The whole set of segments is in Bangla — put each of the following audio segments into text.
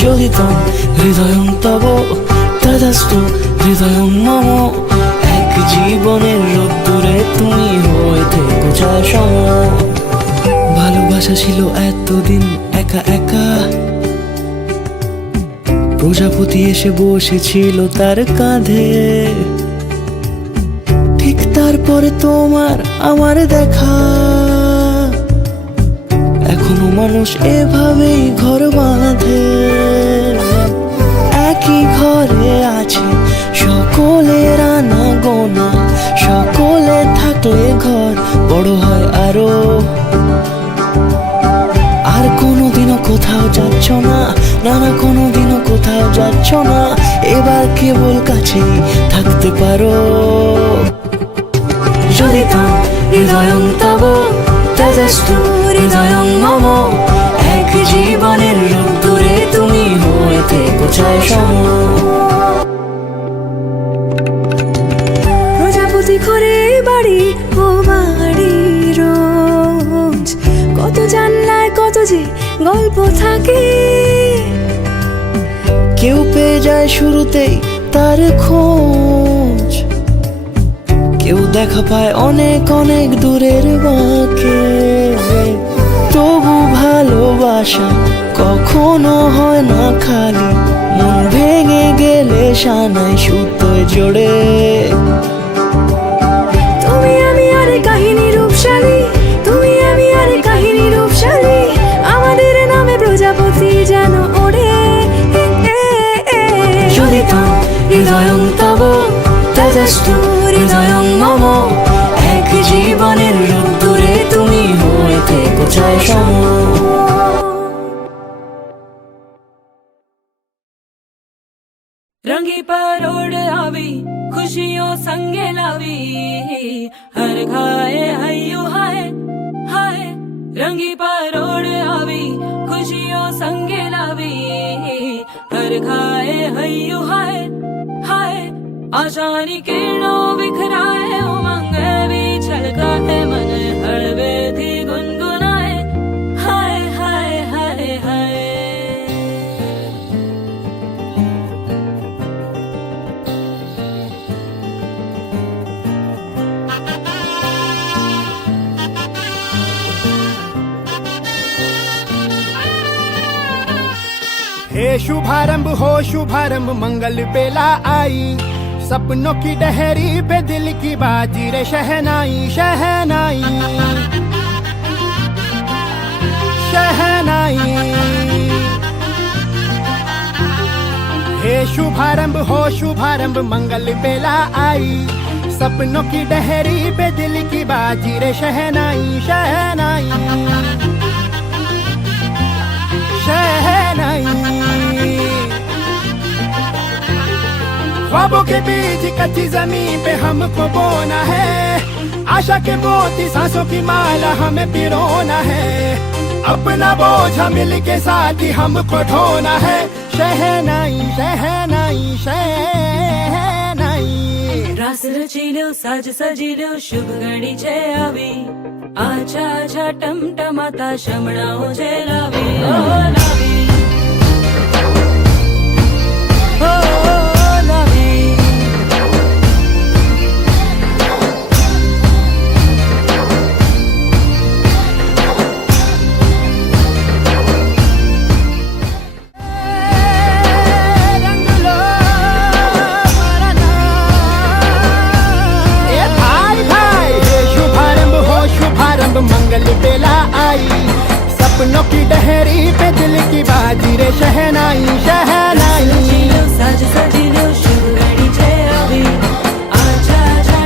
শোধিতং হৃদয়ং তব তদস্তু হৃদয়ং মম। এক জীবনের রোদ্দুরে তুমি হয়ে থেকো চায় সম। ভালোবাসা ছিল এতদিন একা একা, প্রজাপতি এসে বসেছিল তার কাঁধে। ঠিক তারপরে তোমার আমার দেখা, এখনো মানুষ এভাবেই ঘর বাঁধে। একই ঘরে আছে সকলের আনা গোনা, সকলে থাকলে ঘর বড় হয় আরো। আর কোনোদিনও কোথাও যাচ্ছ না, না কোনোদিনও কোথাও যাচ্ছ না, এবার কেবল কাছেই থাকতে পারো। যদি তাম হৃদয়ং তব তেজস্তু হৃদয়ং মম। এক জীবনের রোদ্দুরে তুমি হয়ে থেকো চায় সম। প্রজাপতি ঘরে বাড়ি ও বাড়ি রোজ, কত জানলায় কত যে গল্প থাকে। কেউ পেয়ে যায় শুরুতেই তার খোঁজ, কেউ দেখা পায় অনেক অনেক দূরের বাঁকে। তবু ভালোবাসা কখনো হয় না খালি, মন ভেঙে গেলে সানাই সুতোয় জোড়ে। তুমি আমি আর কাহিনী রূপশালী, তুমি আমি আর কাহিনী রূপশালী, আমাদের নামে প্রজাপতি যেন ওড়ে। যদি তাম হৃদয়ং তব তেজস্তু হৃদয়ং মম। এক জীবনের রোদ্দুরে তুমি হয়ে থেকো চায় সম। रंगी परोड़ आवी खुशियों संगे लावी, हर खाए हयू हाय हाय। रंगी परोड़ आवी खुशियों संगे लावी, हर खाए हयू हाय हाय। आशानी किरणों बिखराए उमंग भी छलकाए, मन हड़वे थी गुनगुनाए हाय हाय हाय हाय। हे शुभारंभ हो शुभारंभ मंगल बेला आई, सपनों की डहरी पे दिल की बाजी रे शहनाई शहनाई शहनाई। हे शुभारंभ हो शुभारंभ मंगल बेला आई, सपनों की डहरी पे दिल की बाजी रे शहनाई शहनाई शहनाई। ख्वाबों के बीच कच्ची जमीन पे हमको बोना है, आशा के मोती सांसों की माला हमें पिरोना है। अपना बोझ मिल के साथ ही हमको ढोना है, शहनाई शहनाई शहनाई। रास रचिलो साज सजिलो शुभ घड़ी छे आवी, आछा आछा टमटमाता शमणाओ जे लावी ओ लावी ओ लावी। मंगल बेला आई, सपनों की डहरी पे दिल की बाजी रे शहनाई शहनाई। साज सजिलो शुभ घड़ी छे आवी, आछा आछा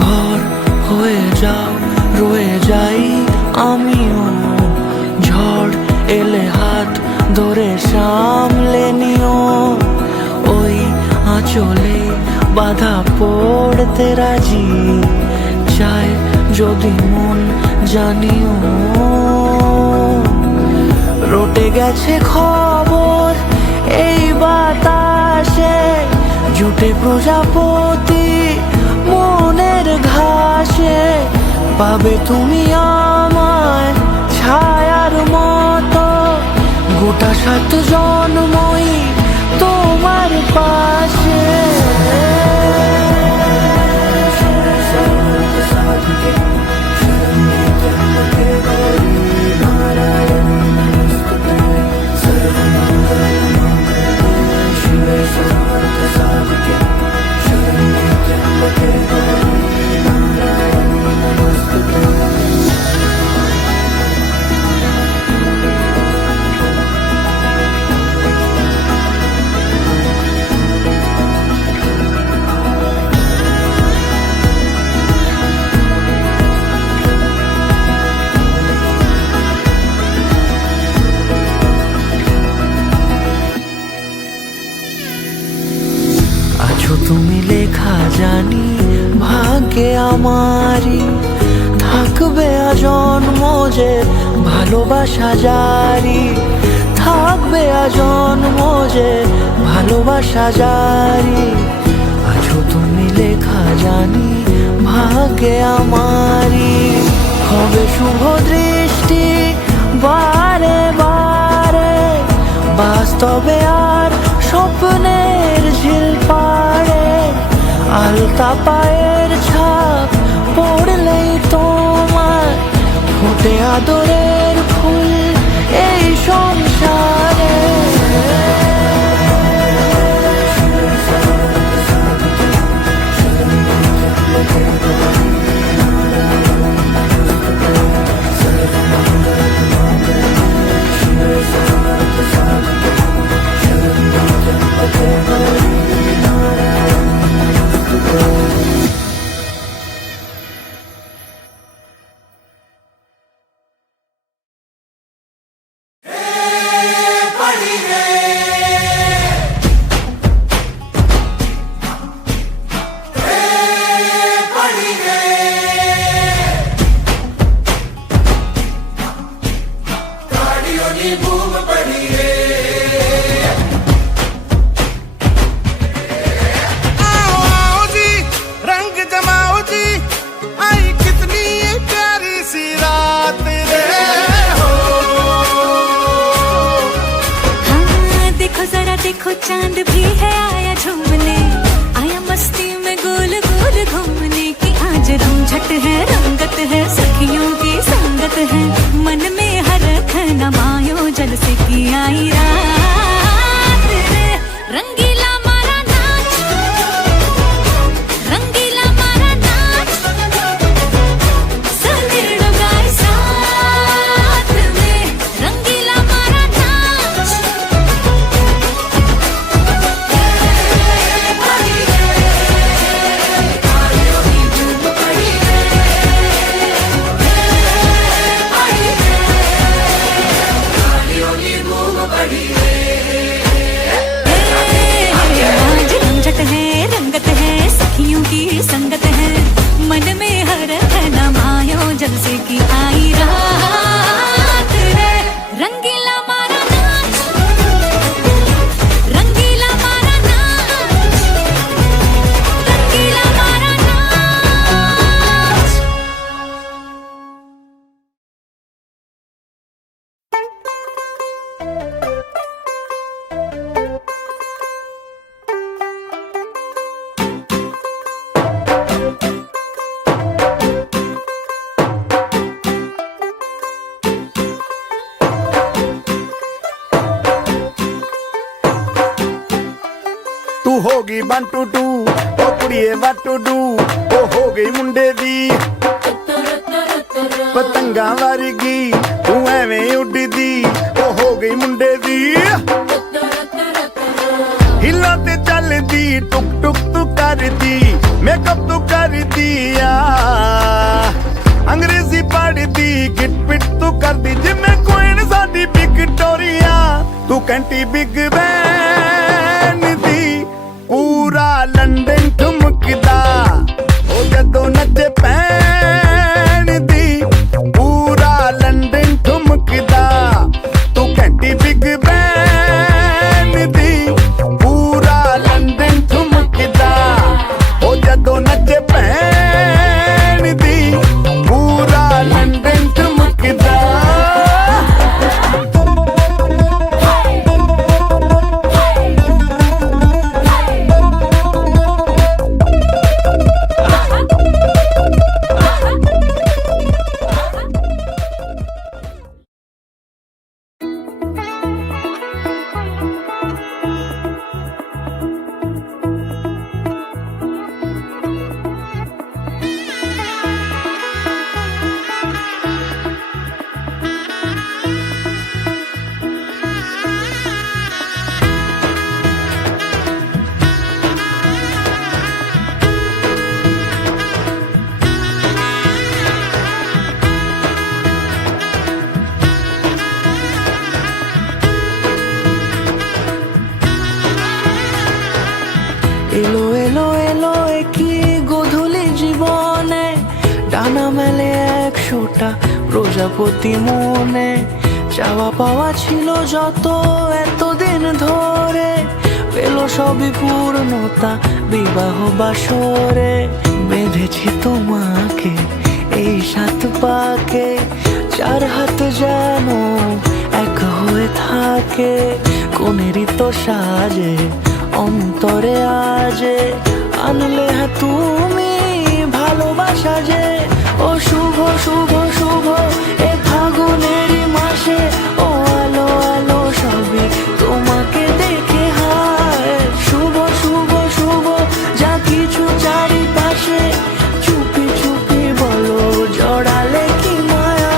ঘর হয়ে যাও রয়ে যাই আমিও, ঝড় এলে হাত ধরে সামলে নিও, ওই আঁচলে বাধা পড়তে রাজি, চায় যদি মন জানিও। রটে গেছে খবর এই বাতাসে, জুটে প্রজাপতি মনের ঘাসে, পাবে তুমি আমায় ছায়ার মতো, গোটা 7 জন্মই তোমার পাশে। তুমি লেখা জানি ভাগ্যে আমারই, থাকবে আজন্ম যে ভালোবাসা জারি, থাকবে আজন্ম যে ভালোবাসা জারি। আছো তুমি লেখা জানি ভাগ্যে আমারই, হবে শুভ দৃষ্টি বারে বারে, বাস্তবে আর স্বপ্নের ঝিল পাড়ে, আলতা পায়ের ছাপ পড়লেই তোমার ফোটে আদরের ফুল এই সংসারে। देखो चांद भी है आया झूमने, आया मस्ती में गोल गोल घूमने की, आज रमझट है रंगत है सखियों की संगत है, मन में हरख न मायो जल से की आई रात रे। रंगीला मारा नाच, रंगीला मारा नाच, सनेड़ गाए साथ में, रंगीला मारा नाच। बड़ी तू होगी 1 2 2 ओ कुड़िए what to do ओ हो गई मुंडे दी पतंगा वर्गी तू एवें उड़दी ओ हो गई मुंडे दी हिला ते चलदी टुक टुक तू करदी मेकअप तू करदी आ अंग्रेजी पढ़दी गिट पिट तू करदी जिम्मे क्वीन साडी विक्टोरिया तू कंटी बिग बैन दी पूरा लंदन ठुमकदा ओ जदों नचे पैन दी पूरा लंदन ठुमकदा तू कंटी बिग बैन दी पूरा लंदन ठुमकदा ओ जदों नचे पैन दी पूरा लंदन ठुमकदा এলো এলো এলো কি গধূলি জীবনে ডানা মেলে 100টা প্রজাপতি মনে চাওয়া পাওয়া ছিল যত এতদিন ধরে পেল সবই পূর্ণতা বিবাহ বাসরে বেঁধেছি তোমাকে এই 7 পাকে 4 হাত যেন এক হয়ে থাকে কোনেরই তো সাজে অন্তরে আজে আনলে তুমি ভালোবাসা যে ও শুভ শুভ শুভ এ ফাগুনেরই মাসে ও আলো আলো সবই তোমাকে দেখে হায় শুভ শুভ শুভ যা কিছু চারিপাশে চুপি চুপি বলো জড়ালে কি মায়া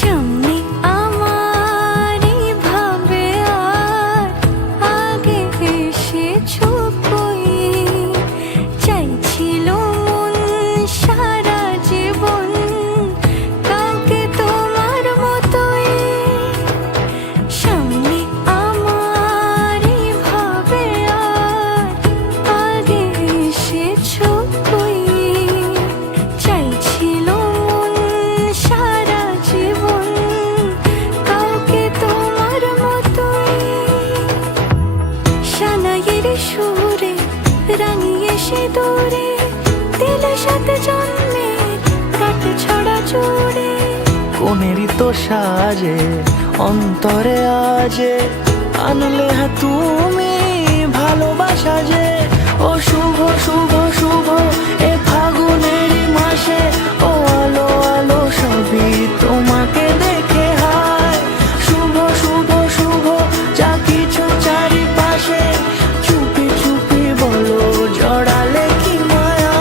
সামনে আমার এই ভাবে আর আগে এসেছো কই চাইছিল মন সারা জীবন কাউকে তোমার মতোই সামনে আমার এই ভাবে আর আগে এসেছো কই চাইছিল মন সারা জীবন কাউকে তোমার মতোই সানাইয়ের সুরে রাঙিয়ে সে দূরে দিলে 7 জন্মের কাট ছড়া জোড়ে কোনেরই তো সাজে অন্তরে আজে আনলে তুমি ভালোবাসা যে ও শুভ শুভ শুভ এ ফাগুনেরই মাসে ও আলো আলো সবই তোমাকে দেখে হায় শুভ শুভ শুভ যা কিছু চারিপাশে চুপি চুপি বলো জড়ালে কি মায়া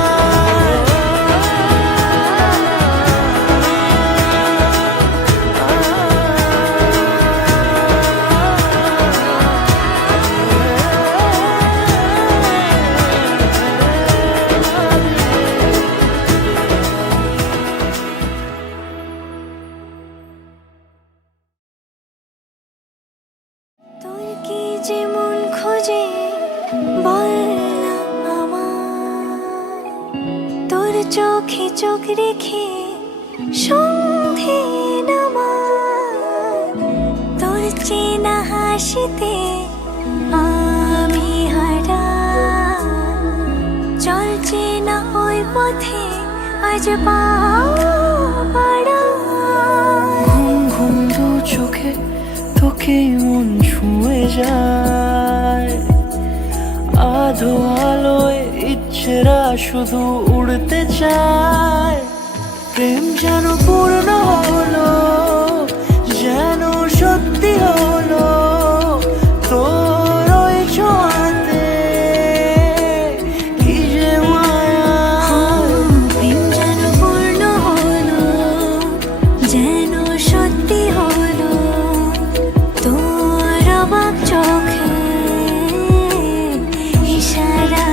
তোর কি যে মন খোঁজে বল না আমায় তোর চোখে চোখ রেখে সন্ধে নামায় পথে আজ পাও পাড়া ঘুম ঘুম দু চোখে তোকে মন ছুঁয়ে যায় আধো আলোয় ইচ্ছেরা শুধু উড়তে চায় প্রেম যেন পূর্ণ হলো যেন সত্যি হলো তোর ওই ছোঁয়াতে কি যে মায়া প্রেম যেন পূর্ণ হলো যেন সত্যি হলো তোর অবাক চোখে ইশারা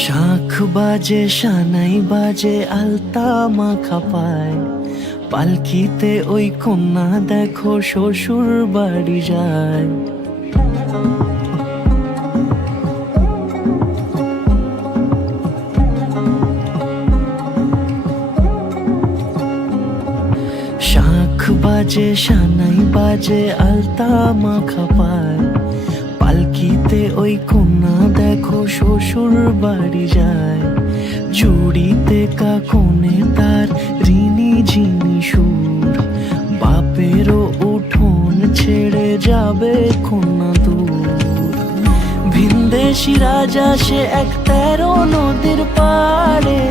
শাঁখ বাজে সানাই বাজে আলতা মাখা পায় পালকিতে ওই কন্যা দেখো শ্বশুর বাড়ি যায় শাঁখ বাজে সানাই বাজে আলতা মাখা পায় পালকিতে ওই কন্যা দেখো শ্বশুর বাড়ি যায় জুড়িতে কাকনে তার ঋণী ঝিনি সুর বাপেরও উঠোন ছেড়ে যাবে কন্যা দূর ভিনদেশি রাজা সে এক 13 নদীর পাড়ে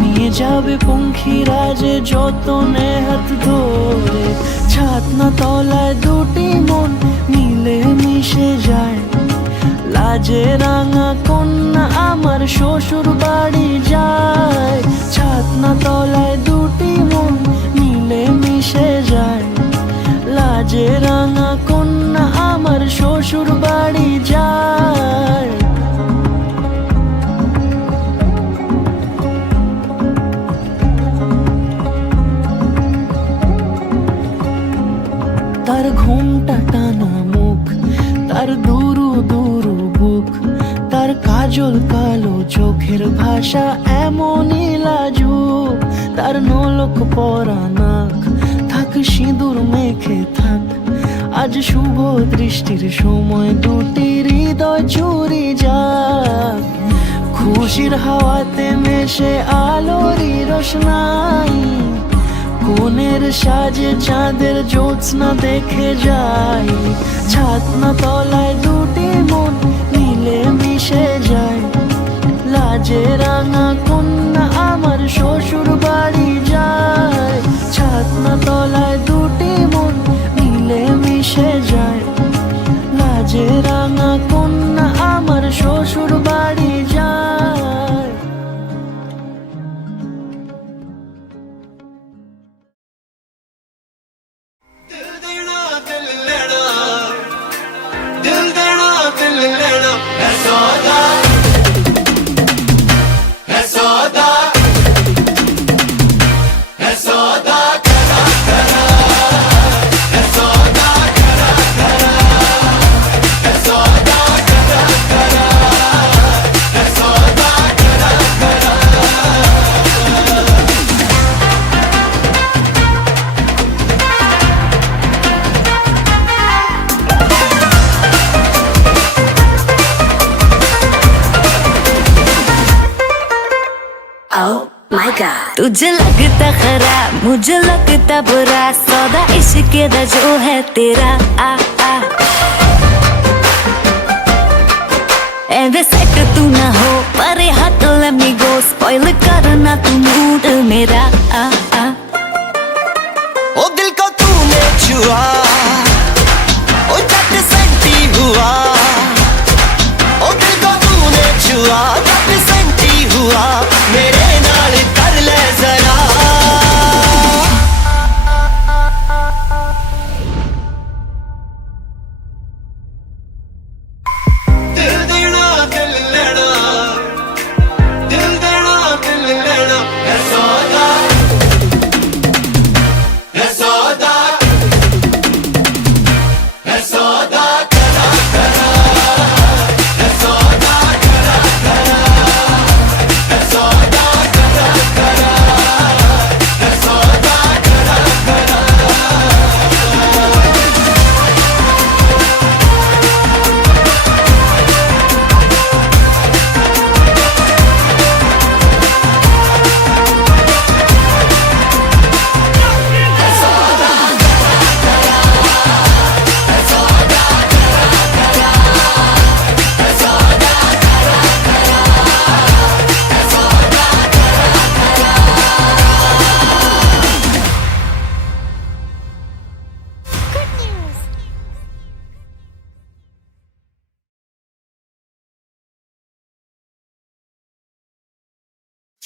নিয়ে যাবে পঙ্খী রাজে যতনে হাত ধরে ছাতনা তলায় দুটি মন মিলে মিশে যায় লাজে রাঙা কন্যা আমার শ্বশুর বাড়ি যায় ছাতনা তলায় দুটি মন মিলে মিশে যায় লাজে রাঙা কন্যা আমার শ্বশুর বাড়ি যায় তার ঘুমটা টানা মুখ তার দুরু দুরু বুক তার কাজল কালো চোখের ভাষা এমনই লাজুক তার নোলক পরা নাক থাক সিঁদুর মেখে থাক আজ শুভ দৃষ্টির সময় দুটি হৃদয় চুরি যাক খুশির হাওয়াতে মেশে আলোরই রোশনাই কোণের সাজে চাঁদের জ্যোৎস্না দেখে যাই ছাতনা তলায় দুটি মন মিলে মিশে যায় লাজে রাঙা কন্যা আমার শ্বশুর বাড়ি যায় ছাতনা তলায় দুটি মন মিলে মিশে যায় লাজে রাঙা কন্যা আমার শ্বশুর বাড়ি যায় तुझे लगता खराब मुझे लगता बुरा सौदा इश्क दा जो है तेरा आ आ एवे सेट तू ना हो पर हाथ let me go spoil करना तू मूड मेरा आ आ ओ दिल को तूने छुआ ओ झट सेंटी हुआ ओ दिल को तूने छुआ झट सेंटी हुआ मेरे नाल कर ले जरा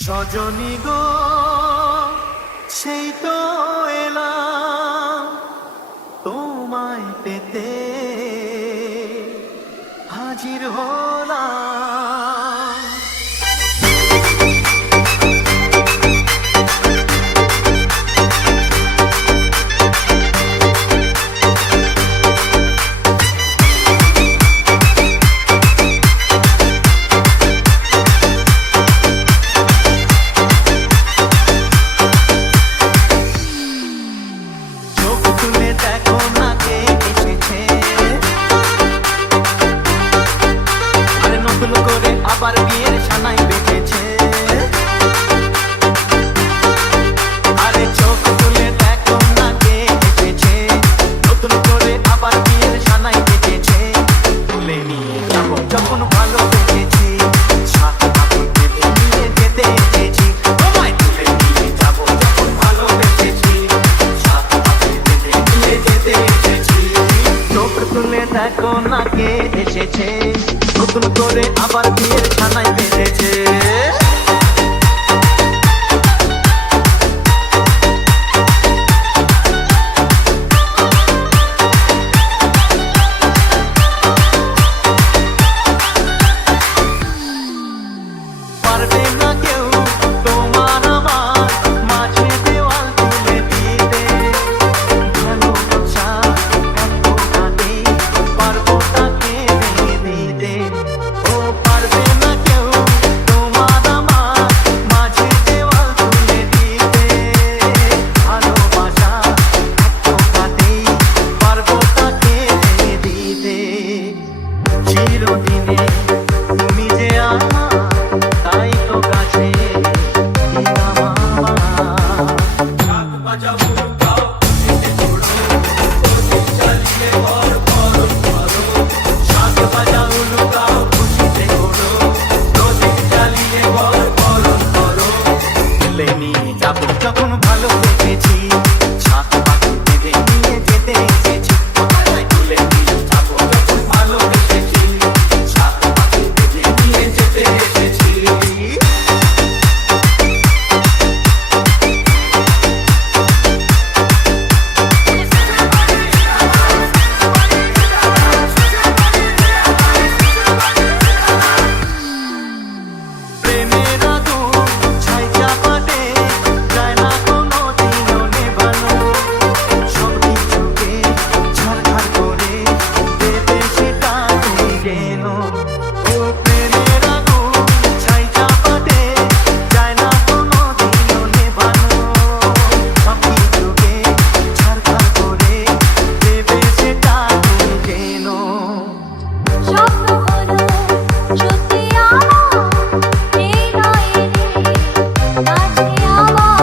সজনী গো সেই তো এলাম তোমায় পেতে হাজির হলাম। আবার বিয়ের সানাই বেঁচেছে, আরে চোখ তুলে দেখো না কে এসেছে, নতুন করে আবার বিয়ের সানাই বেঁচেছে। তুলে নিয়ে যাবো যখন ভালোবেসেছি, সাত পাখি বেঁধে নিয়ে যেতে এসেছি। তোমায় তুলে নিয়ে যাবো যখন ভালোবেসেছি, সাত পাখি বেঁধে নিয়ে যেতে এসেছি। চোখ তুলে দেখো না কে এসেছে, নতুন করে আবার বিয়ের ছানায় বেঁধেছে। পারবে না কেউ তোমার আমার মাঝে দেওয়াল তুলে দিতে, ভালোবাসা এত কাঁদে পারবো তাকে দিতে। ও পারবে না কেউ তোমার আমার মাঝে দেওয়াল তুলে দিতে, ভালোবাসা এত কাঁদে পারবো তাকে দিতে। চিরদিনে তুমি যে আমার, তাই তো কাছে যখন ভালোবেসেছি, সাত পাখি বেঁধে নিয়ে যেতে এসেছি। তুলে নিয়ে যাবো যখন ভালোবেসেছি, সাত পাখি বেঁধে নিয়ে যেতে এসেছি। প্রেমের আগুন ছাই চাপাতে যায় না কোনো দিনও নেভানো, সব কিছুকে ঝাড়খাড় করে দেবে সেটা তুমি যেন। ও প্রেমের আগুন ছাই চাপাতে যায় না কোনো দিনও নেভানো, সব কিছুকে ঝাড়খাড় করে দেবে সেটা তুমি যেন। স্বপ্ন হলো সত্যি আমার, এই নয় রে কাছে আমার।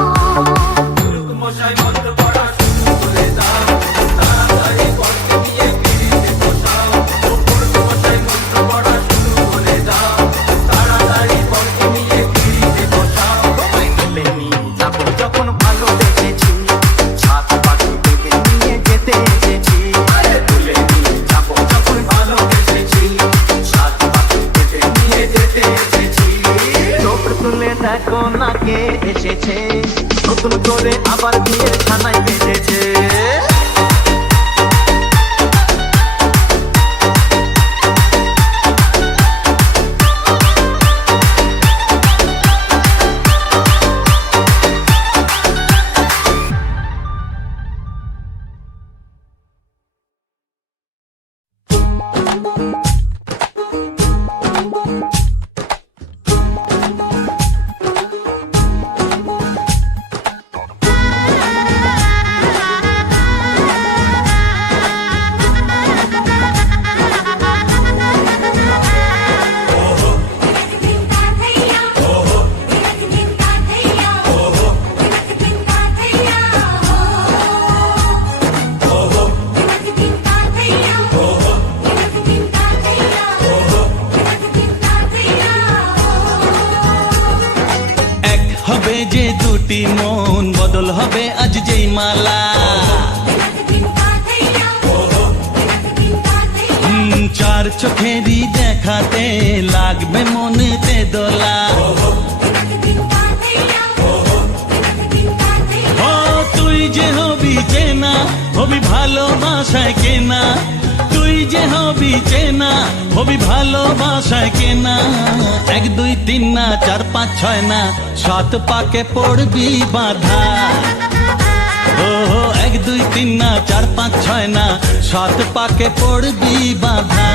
তুলে নিয়ে যাবো যখন ভালোবেসেছি, সাত পাখি বেঁধে নিয়ে যেতে এসেছি। তুলে নিয়ে যাবো যখন ভালোবেসেছি, সাত পাখি বেঁধে নিয়ে যেতে এসেছি। চোখ তুলে দেখো না কে এসেছে, নতুন করে আবার বিয়ের ছানায় বেঁধেছে। দুটি মন বদল হবে আজ যেই মালা, চার চোখেরই দেখাতে লাগবে মনেতে দোলা। হবি ভালোবাসায় কেনা, তুই যে হবি চেনা, হবি ভালোবাসায় কেনা। 1 2 3 না 4 5 6 না 7 পাকে পড়বি বাধা। ও 1 2 3 না 4 5 6 না 7 পাকে পড়বি বাধা।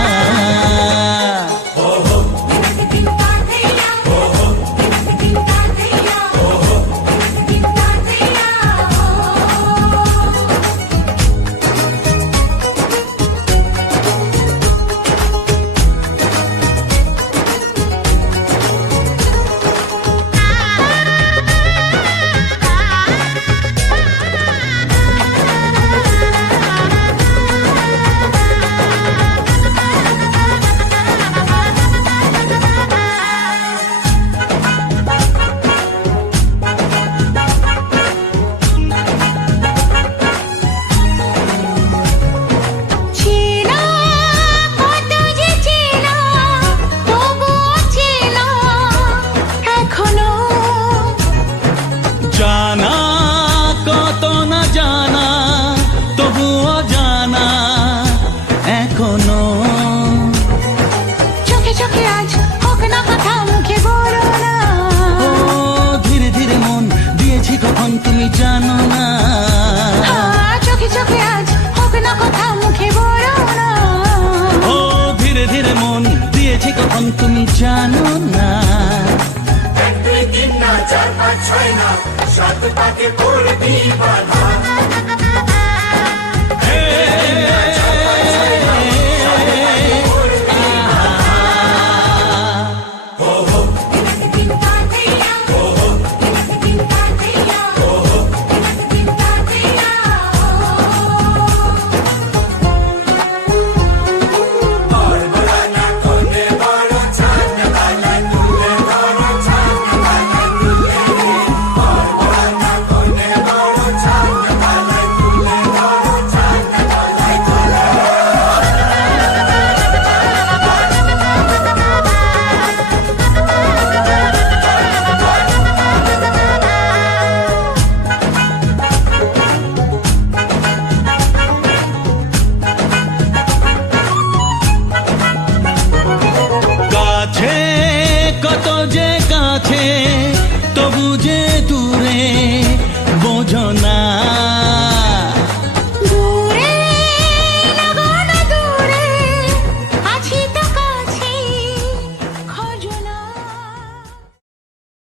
চেনা কত যে চেনা তবুও চেনা এখনো। জানা কত না জানা তবুও জানা এখনো। চোখে চোখে আজ হোক না কথা মুখে বলো না। ও ধীরে ধীরে মন দিয়েছি কখন তুমি জানো না। চোখে চোখে আজ হোক না কথা মুখে বলো না। ও ধীরে ধীরে মন দিয়েছি কখন তুমি জানো না। 1 2 3 না 4 5 6 না 7 পাকে পড়বি বাধা।